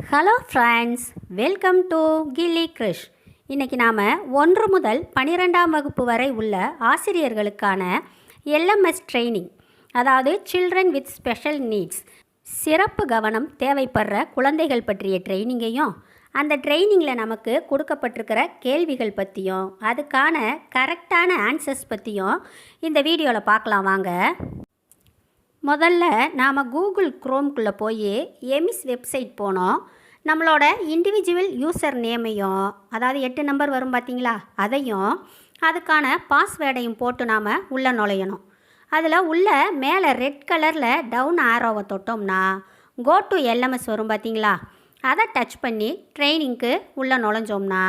Hello friends, welcome to கில்லி கிரிஷ். இன்றைக்கி நாம் 1 முதல் 12ஆம் வகுப்பு வரை உள்ள ஆசிரியர்களுக்கான எல்எம்எஸ் ட்ரைனிங், அதாவது சில்ட்ரன் வித் ஸ்பெஷல் நீட்ஸ், சிறப்பு கவனம் தேவைப்படுற குழந்தைகள் பற்றிய ட்ரைனிங்கையும், அந்த ட்ரைனிங்கில் நமக்கு கொடுக்கப்பட்டிருக்கிற கேள்விகள் பற்றியும் அதுக்கான கரெக்டான ஆன்சர்ஸ் பற்றியும் இந்த வீடியோவில் பார்க்கலாம் வாங்க. முதல்ல நாம் கூகுள் குரோம்குள்ளே போய் எமிஸ் வெப்சைட் போனோம். நம்மளோட இண்டிவிஜுவல் யூசர் நேமையும், அதாவது 8 நம்பர் வரும் பார்த்தீங்களா, அதையும் அதுக்கான பாஸ்வேர்டையும் போட்டு நாம் உள்ளே நுழையணும். அதில் உள்ள மேலே ரெட் கலரில் டவுன் ஆரோவை தொட்டோம்னா கோ டு எல்எம்எஸ் வரும் பார்த்தீங்களா, அதை டச் பண்ணி ட்ரைனிங்க்கு உள்ளே நுழைஞ்சோம்னா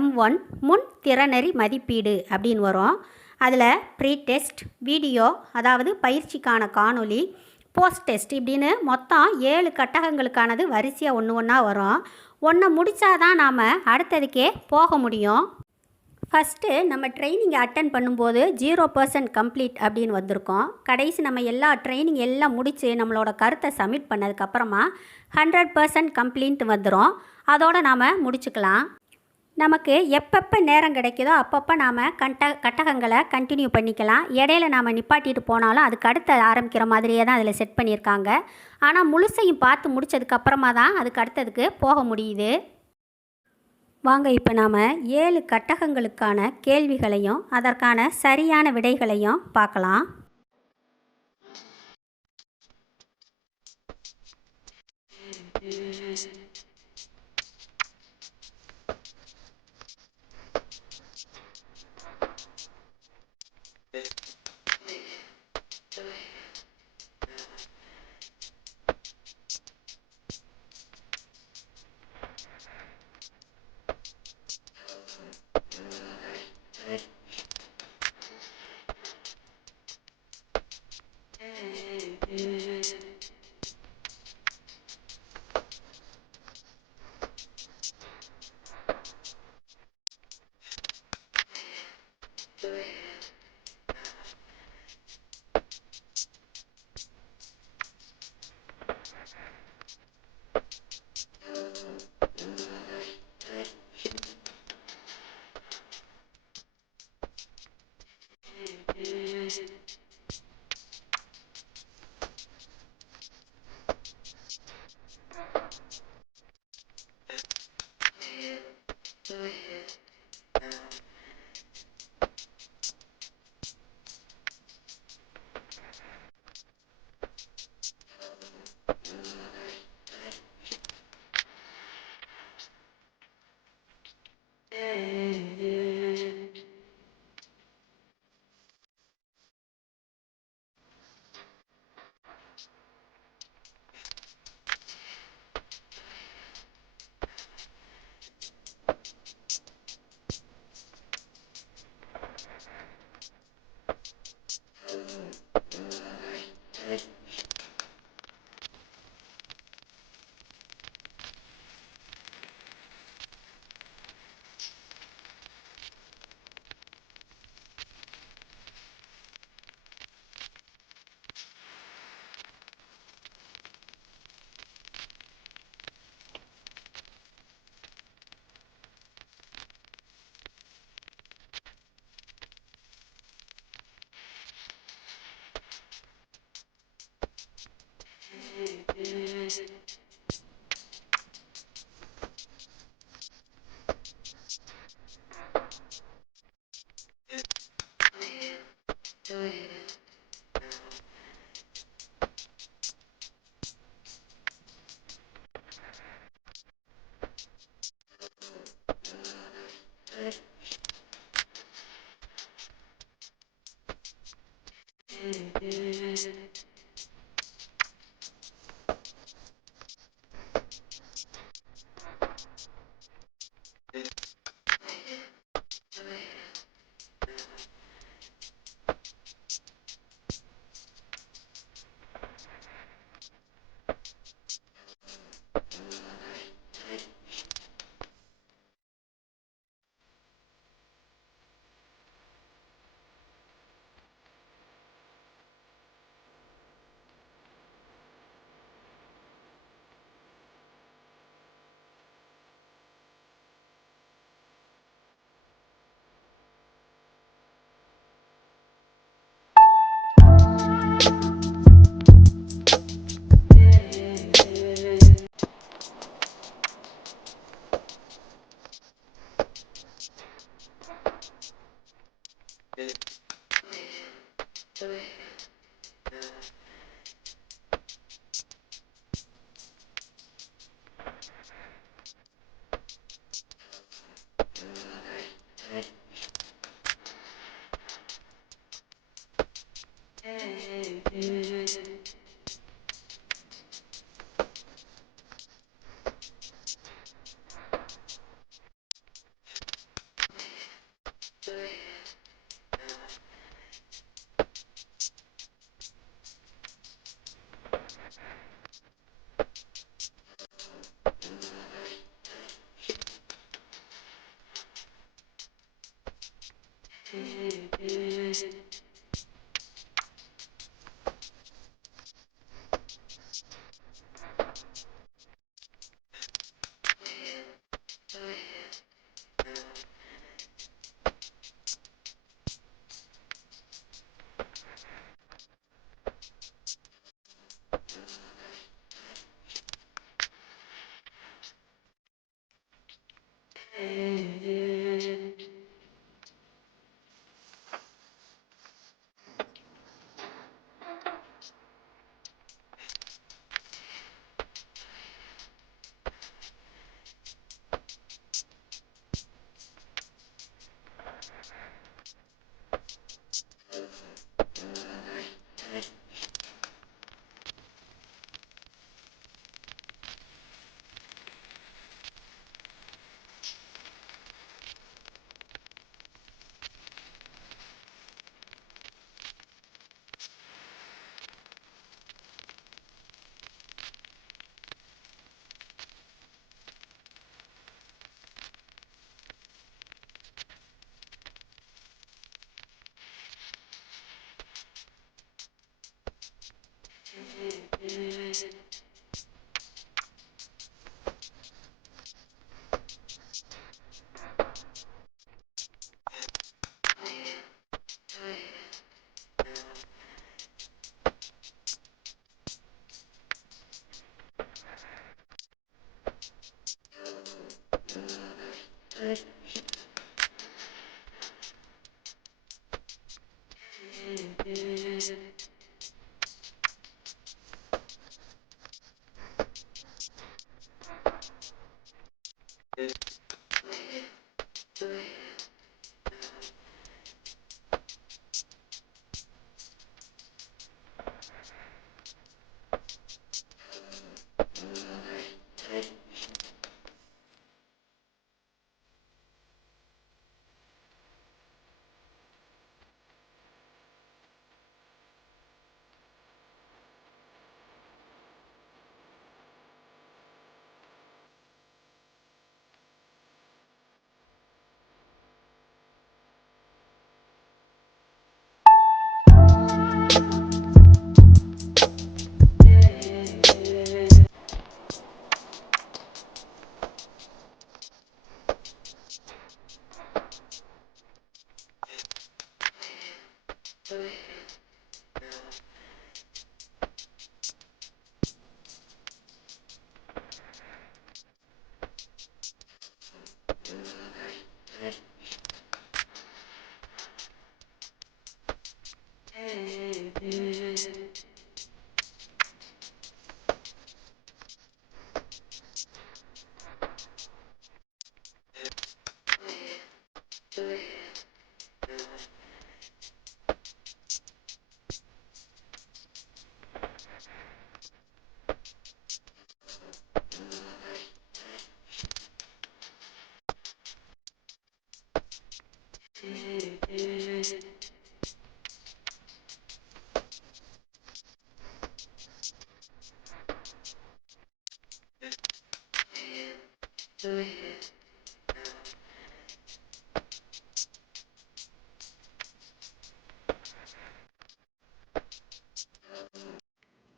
M1 முன் திறனறி மதிப்பீடு அப்படின்னு வரும். அதில் ப்ரீ டெஸ்ட், வீடியோ, அதாவது பயிற்சிக்கான காணொலி, போஸ்ட் டெஸ்ட் இப்படின்னு மொத்தம் 7 கட்டகங்களுக்கானது வரிசையாக ஒன்று வரும். ஒன்றை முடித்தாதான் நாம் அடுத்ததுக்கே போக முடியும். ஃபஸ்ட்டு நம்ம ட்ரைனிங்கை அட்டன் பண்ணும்போது 0% கம்ப்ளீட் அப்படின்னு வந்திருக்கோம். கடைசி நம்ம எல்லா ட்ரைனிங் எல்லாம் முடித்து நம்மளோட கருத்தை சப்மிட் பண்ணதுக்கப்புறமா 100% கம்ப்ளீட் வந்துடும். அதோடு நாம் முடிச்சுக்கலாம். நமக்கு எப்பப்போ நேரம் கிடைக்குதோ அப்பப்போ நாம் கட்டகங்களை கண்டினியூ பண்ணிக்கலாம். இடையில நாம் நிப்பாட்டிட்டு போனாலும் அதுக்கு அடுத்து ஆரம்பிக்கிற மாதிரியே தான் அதில் செட் பண்ணியிருக்காங்க. ஆனால் முழுசையும் பார்த்து முடித்ததுக்கப்புறமா தான் அதுக்கு அடுத்ததுக்கு போக முடியுது. வாங்க, இப்போ நாம் 7 கட்டகங்களுக்கான கேள்விகளையும் அதற்கான சரியான விடைகளையும் பார்க்கலாம்.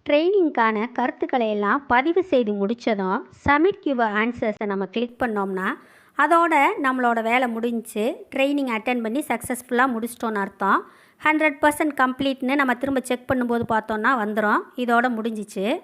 ட்ரைனிங்க்கான கருத்துக்களை எல்லாம் பதிவு செய்து முடித்ததும் சப்மிட் யுவர் ஆன்சர்ஸை நம்ம கிளிக் பண்ணோம்னா அதோட நம்மளோட வேலை முடிஞ்சு ட்ரைனிங் அட்டென்ட் பண்ணி சக்ஸஸ்ஃபுல்லாக முடிச்சிட்டோன்னு அர்த்தம். 100% கம்ப்ளீட்னு நம்ம திரும்ப செக் பண்ணும்போது பார்த்தோன்னா வந்துடும். இதோட முடிஞ்சிச்சு.